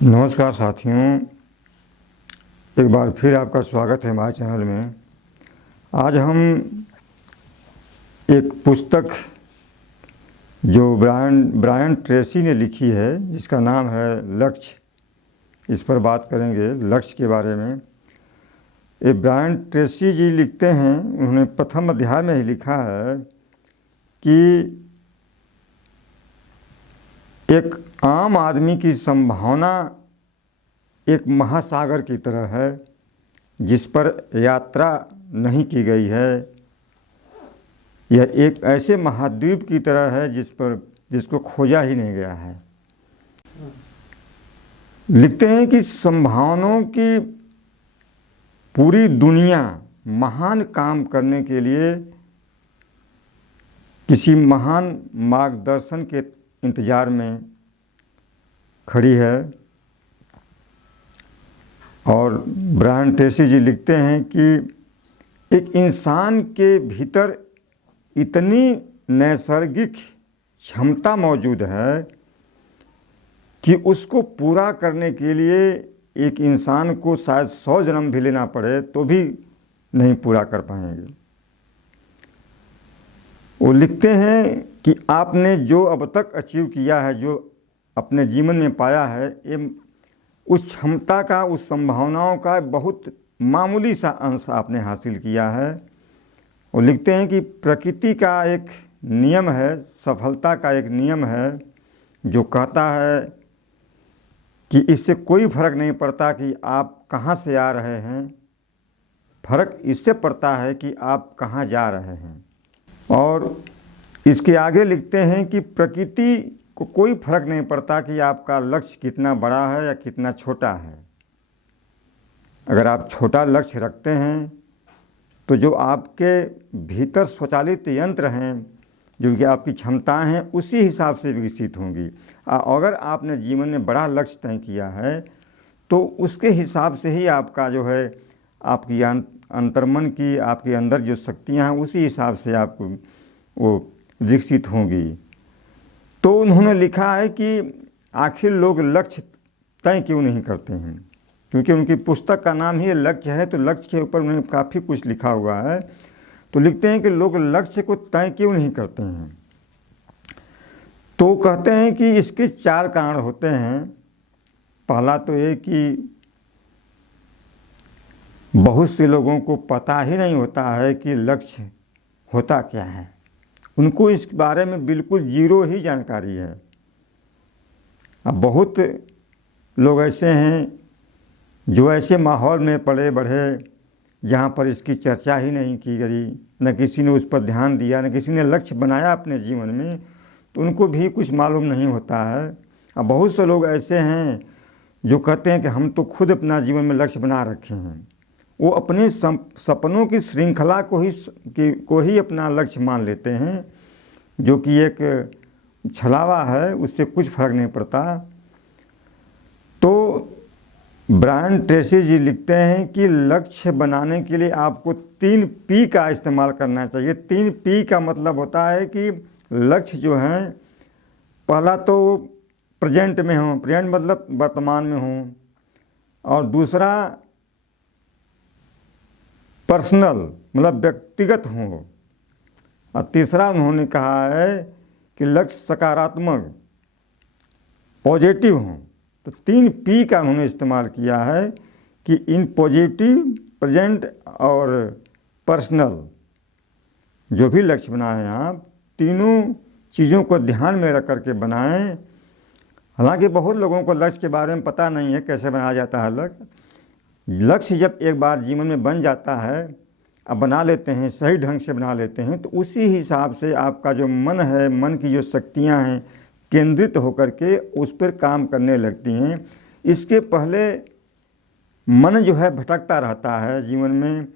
नमस्कार साथियों, एक बार फिर आपका स्वागत है हमारे चैनल में। आज हम एक पुस्तक जो ब्रायन ट्रेसी ने लिखी है, जिसका नाम है लक्ष्य, इस पर बात करेंगे। लक्ष्य के बारे में ये ब्रायन ट्रेसी जी लिखते हैं, उन्होंने प्रथम अध्याय में ही लिखा है कि एक आम आदमी की संभावना एक महासागर की तरह है जिस पर यात्रा नहीं की गई है। यह एक ऐसे महाद्वीप की तरह है जिसको खोजा ही नहीं गया है। लिखते हैं कि संभावनाओं की पूरी दुनिया महान काम करने के लिए किसी महान मार्गदर्शन के इंतज़ार में खड़ी है। और ब्रायन ट्रेसी जी लिखते हैं कि एक इंसान के भीतर इतनी नैसर्गिक क्षमता मौजूद है कि उसको पूरा करने के लिए एक इंसान को शायद 100 जन्म भी लेना पड़े तो भी नहीं पूरा कर पाएंगे। वो लिखते हैं कि आपने जो अब तक अचीव किया है, जो अपने जीवन में पाया है, ये उस क्षमता का, उस संभावनाओं का बहुत मामूली सा अंश आपने हासिल किया है। वो लिखते हैं कि प्रकृति का एक नियम है, सफलता का एक नियम है जो कहता है कि इससे कोई फर्क नहीं पड़ता कि आप कहाँ से आ रहे हैं, फर्क इससे पड़ता है कि आप कहाँ जा रहे हैं। और इसके आगे लिखते हैं कि प्रकृति को कोई फर्क नहीं पड़ता कि आपका लक्ष्य कितना बड़ा है या कितना छोटा है। अगर आप छोटा लक्ष्य रखते हैं तो जो आपके भीतर स्वचालित यंत्र हैं, जो कि आपकी क्षमताएं हैं, उसी हिसाब से विकसित होंगी। अगर आपने जीवन में बड़ा लक्ष्य तय किया है तो उसके हिसाब से ही आपका जो है, आपकी अंतर्मन की, आपके अंदर जो शक्तियां हैं, उसी हिसाब से आपको वो विकसित होंगी। तो उन्होंने लिखा है कि आखिर लोग लक्ष्य तय क्यों नहीं करते हैं, क्योंकि उनकी पुस्तक का नाम ही लक्ष्य है, तो लक्ष्य के ऊपर उन्होंने काफ़ी कुछ लिखा हुआ है। तो लिखते हैं कि लोग लक्ष्य को तय क्यों नहीं करते हैं। तो कहते हैं कि इसके 4 कारण होते हैं। पहला तो ये कि बहुत से लोगों को पता ही नहीं होता है कि लक्ष्य होता क्या है। उनको इस बारे में बिल्कुल जीरो ही जानकारी है। अब बहुत लोग ऐसे हैं जो ऐसे माहौल में पले बढ़े जहाँ पर इसकी चर्चा ही नहीं की गई, न किसी ने उस पर ध्यान दिया, न किसी ने लक्ष्य बनाया अपने जीवन में, तो उनको भी कुछ मालूम नहीं होता है। अब बहुत से लोग ऐसे हैं जो कहते हैं कि हम तो खुद अपना जीवन में लक्ष्य बना रखे हैं। वो अपने सपनों की श्रृंखला को ही अपना लक्ष्य मान लेते हैं, जो कि एक छलावा है, उससे कुछ फर्क नहीं पड़ता। तो ब्रायन ट्रेसी जी लिखते हैं कि लक्ष्य बनाने के लिए आपको 3 P का इस्तेमाल करना चाहिए। 3 P का मतलब होता है कि लक्ष्य जो है, पहला तो प्रेजेंट में हो, प्रेजेंट मतलब वर्तमान में हो, और दूसरा पर्सनल मतलब व्यक्तिगत हो, और तीसरा उन्होंने कहा है कि लक्ष्य सकारात्मक, पॉजिटिव हो। तो 3 P का उन्होंने इस्तेमाल किया है कि इन पॉजिटिव, प्रेजेंट और पर्सनल जो भी लक्ष्य बनाएं, आप तीनों चीज़ों को ध्यान में रख करके बनाएं। हालांकि बहुत लोगों को लक्ष्य के बारे में पता नहीं है कैसे बनाया जाता है लक्ष्य। जब एक बार जीवन में बन जाता है, अब बना लेते हैं, सही ढंग से बना लेते हैं, तो उसी हिसाब से आपका जो मन है, मन की जो शक्तियां हैं, केंद्रित होकर के उस पर काम करने लगती हैं। इसके पहले मन जो है भटकता रहता है जीवन में।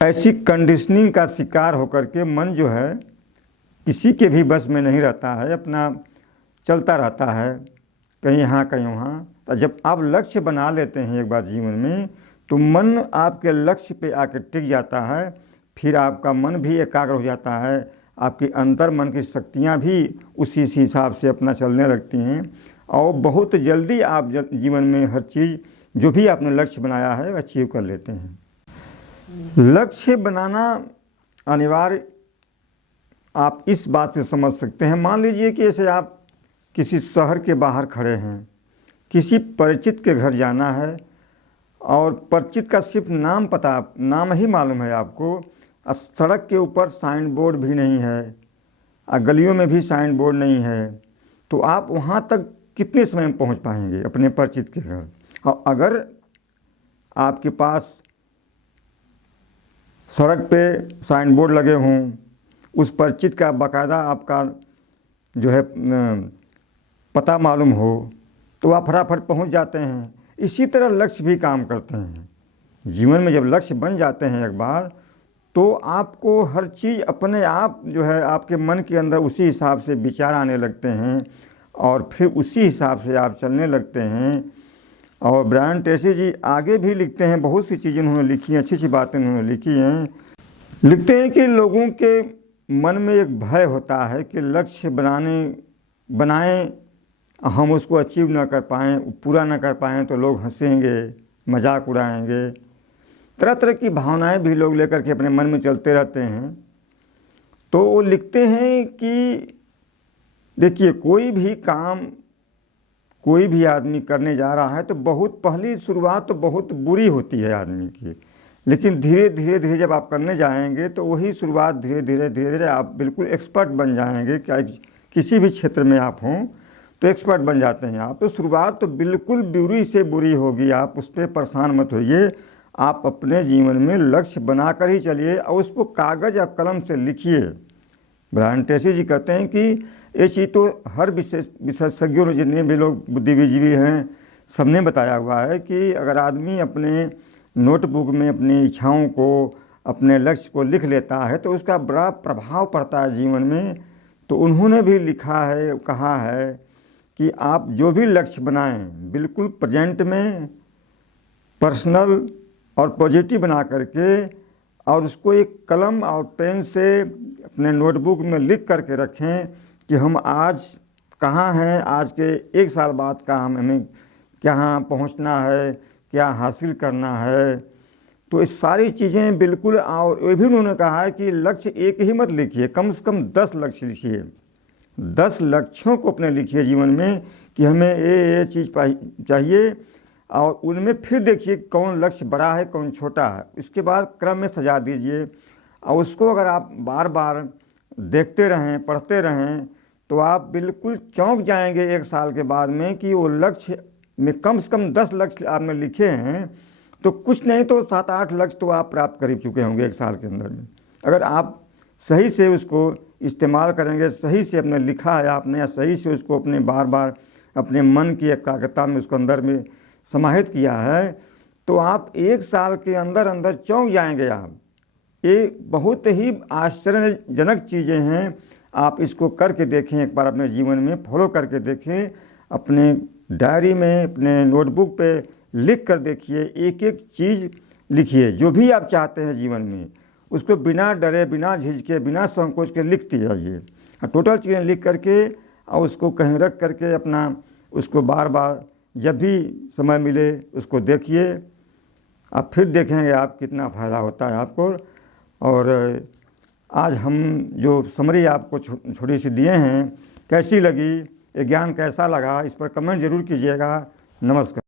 ऐसी कंडीशनिंग का शिकार होकर के मन जो है किसी के भी बस में नहीं रहता है, अपना चलता रहता है, कहीं यहाँ कहीं वहाँ। तो जब आप लक्ष्य बना लेते हैं एक बार जीवन में, तो मन आपके लक्ष्य पे आकर टिक जाता है। फिर आपका मन भी एकाग्र हो जाता है, आपकी अंतर मन की शक्तियाँ भी उसी हिसाब से अपना चलने लगती हैं। और बहुत जल्दी आप जीवन में हर चीज़ जो भी आपने लक्ष्य बनाया है अचीव कर लेते हैं। लक्ष्य बनाना अनिवार्य आप इस बात से समझ सकते हैं। मान लीजिए कि ऐसे आप किसी शहर के बाहर खड़े हैं, किसी परिचित के घर जाना है और परिचित का सिर्फ नाम ही मालूम है आपको, सड़क के ऊपर साइन बोर्ड भी नहीं है, गलियों में भी साइन बोर्ड नहीं है, तो आप वहाँ तक कितने समय में पहुँच पाएंगे अपने परिचित के घर? और अगर आपके पास सड़क पे साइन बोर्ड लगे हों, उस परिचित का बाकायदा आपका जो है पता मालूम हो, तो आप फटाफट पहुँच जाते हैं। इसी तरह लक्ष्य भी काम करते हैं। जीवन में जब लक्ष्य बन जाते हैं एक बार, तो आपको हर चीज़ अपने आप जो है आपके मन के अंदर उसी हिसाब से विचार आने लगते हैं और फिर उसी हिसाब से आप चलने लगते हैं। और ब्रायन ट्रेसी जी आगे भी लिखते हैं, बहुत सी चीज़ें उन्होंने लिखी हैं, अच्छी अच्छी बातें उन्होंने लिखी हैं। लिखते हैं कि लोगों के मन में एक भय होता है कि लक्ष्य बनाएं, हम उसको अचीव ना कर पाएँ, पूरा ना कर पाएँ तो लोग हंसेंगे, मजाक उड़ाएंगे, तरह तरह की भावनाएं भी लोग लेकर के अपने मन में चलते रहते हैं। तो वो लिखते हैं कि देखिए, कोई भी काम कोई भी आदमी करने जा रहा है तो बहुत पहली शुरुआत तो बहुत बुरी होती है आदमी की, लेकिन धीरे धीरे जब आप करने जाएंगे तो वही शुरुआत धीरे धीरे आप बिल्कुल एक्सपर्ट बन जाएंगे। क्या किसी भी क्षेत्र में आप हों तो एक्सपर्ट बन जाते हैं आप। तो शुरुआत तो बिल्कुल बुरी से बुरी होगी, आप उस पर परेशान मत होइए। आप अपने जीवन में लक्ष्य बनाकर ही चलिए और उसको कागज़ या कलम से लिखिए। ब्रायन ट्रेसी जी कहते हैं कि ये चीज़ तो हर विशेषज्ञों ने, जितने भी लोग बुद्धिजीवी हैं, सबने बताया हुआ है कि अगर आदमी अपने नोटबुक में अपनी इच्छाओं को, अपने लक्ष्य को लिख लेता है तो उसका बड़ा प्रभाव पड़ता है जीवन में। तो उन्होंने भी लिखा है, कहा है कि आप जो भी लक्ष्य बनाएं बिल्कुल प्रेजेंट में पर्सनल और पॉजिटिव बना करके और उसको एक कलम और पेन से अपने नोटबुक में लिख करके रखें कि हम आज कहाँ हैं, आज के एक साल बाद का हमें कहाँ पहुँचना है, क्या हासिल करना है। तो इस सारी चीज़ें बिल्कुल, और ये भी उन्होंने कहा है कि लक्ष्य एक ही मत लिखिए, कम से कम 10 लक्ष्य लिखिए। 10 लक्ष्यों को अपने लिखिए जीवन में कि हमें ये चीज़ चाहिए, और उनमें फिर देखिए कौन लक्ष्य बड़ा है कौन छोटा है, इसके बाद क्रम में सजा दीजिए। और उसको अगर आप बार बार देखते रहें, पढ़ते रहें, तो आप बिल्कुल चौंक जाएंगे एक साल के बाद में कि वो लक्ष्य में कम से कम 10 लक्ष्य आपने लिखे हैं, तो कुछ नहीं तो 7-8 लक्ष्य तो आप प्राप्त कर चुके होंगे एक साल के अंदर में। अगर आप सही से उसको इस्तेमाल करेंगे, सही से अपने लिखा है आपने, या सही से उसको अपने बार बार अपने मन की एकाग्रता में उसको अंदर में समाहित किया है, तो आप एक साल के अंदर चौंक जाएंगे। आप ये बहुत ही आश्चर्यजनक चीज़ें हैं। आप इसको करके देखें, एक बार अपने जीवन में फॉलो करके देखें, अपने डायरी में, अपने नोटबुक पे लिख कर देखिए, एक एक चीज़ लिखिए जो भी आप चाहते हैं जीवन में, उसको बिना डरे, बिना झिझके, बिना संकोच के लिखते जाइए। टोटल चीज़ें लिख करके और उसको कहीं रख करके अपना उसको बार बार जब भी समय मिले उसको देखिए। आप फिर देखेंगे आप कितना फ़ायदा होता है आपको। और आज हम जो समरी आपको छोटी सी दिए हैं, कैसी लगी, ये ज्ञान कैसा लगा, इस पर कमेंट ज़रूर कीजिएगा। नमस्कार।